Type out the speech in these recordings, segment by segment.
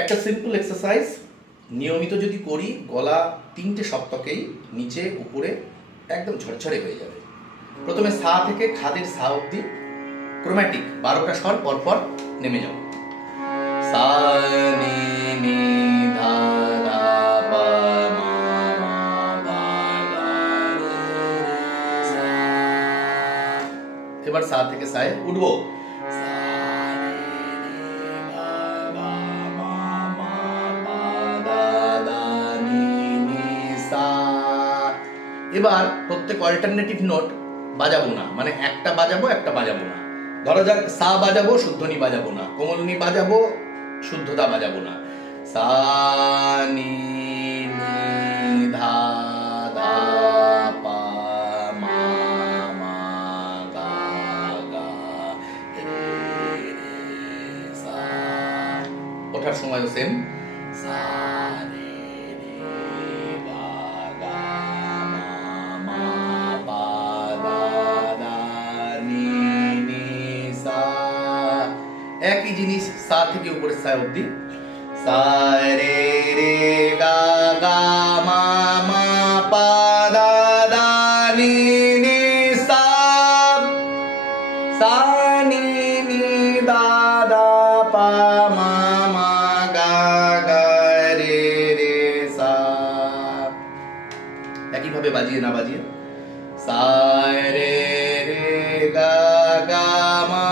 একটা simple exercise নিয়মিত যদি করি গলা তিনটে সপ্তকেই নিচে উপরে একদম ঝরঝরে হয়ে যাবে। প্রথমে সা থেকে খাদের সা অবধি ক্রোম্যাটিক 12টা স্বর পরপর নেমে যাও। সা নি নি ধা ধা পা মা মা পা গা রে সা। এবার সা থেকে সায়ে উঠবো। এবার প্রত্যেক অল্টারনেটিভ নোট বাজাবো না, মানে একটা বাজাবো একটা বাজাবো না। ধরো যাক সা বাজাবো শুদ্ধনি বাজাবো না, কোমলনি বাজাবো শুদ্ধতা বাজাবো না। সা নি নি ধা ধা পা মা মা গা গা রে রে সা। ওঠার সময়ও সেম, সা রে রে গা গা মা পা দা দা নি নি সা। একই জিনিস সা থেকে উপরে সা অবধি। সা রে রে গা গা মা মা পা দা দা নি নি সা। সা নি নি দা দা পা মা মা গা গা রে রে সা। একইভাবে বাজিয়ে না বাজিয়ে সা রে রে গা গা মা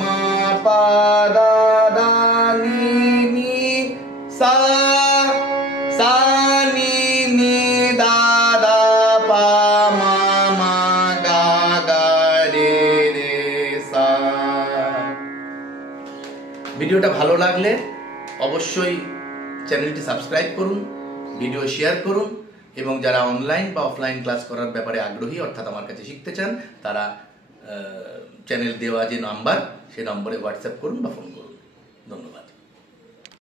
মা পা দা দা নি নি সা। সা নি নি দা দা পা মা মা গা গা রে রে সা। ভিডিওটা ভালো লাগলে অবশ্যই চ্যানেলটি সাবস্ক্রাইব করুন, ভিডিও শেয়ার করুন এবং যারা অনলাইন বা অফলাইন ক্লাস করার ব্যাপারে আগ্রহী অর্থাৎ আমার কাছে শিখতে চান তারা চ্যানেল দেওয়া যে নাম্বার সে নম্বরে হোয়াটসঅ্যাপ করুন বা ফোন করুন।